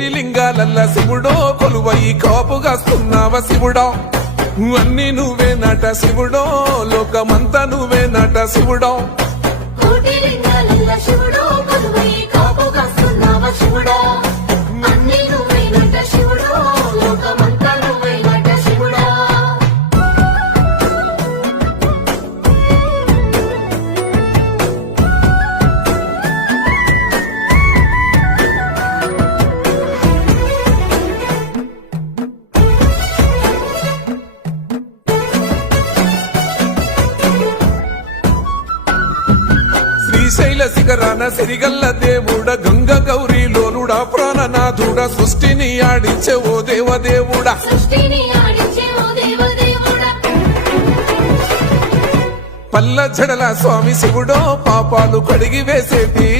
కోటి లింగాలల్ల శివుడో కొలువయి కాపుగాస్తున్నావ శివుడా అన్ని నువ్వే నట శివుడో లోకమంతా నువ్వే నట శివుడో కోటి లింగాలల్ల శివుడో కొలువయి కాపుగాస్తున్నావ శివుడా అన్ని నువ్వే నట శివుడో లోకమంతా నువ్వే నట శివుడా శ్రీశైల శిఖరాన సిరిగల్ల దేవుడ గంగ గౌరీ లోలుడా ప్రాణనాథుడ సృష్టిని ఆడించే ఓ దేవదేవుడా సృష్టిని ఆడించే ఓ దేవదేవుడా పల్ల జడల స్వామి శివుడో పాపాలు కడిగి వేసేటి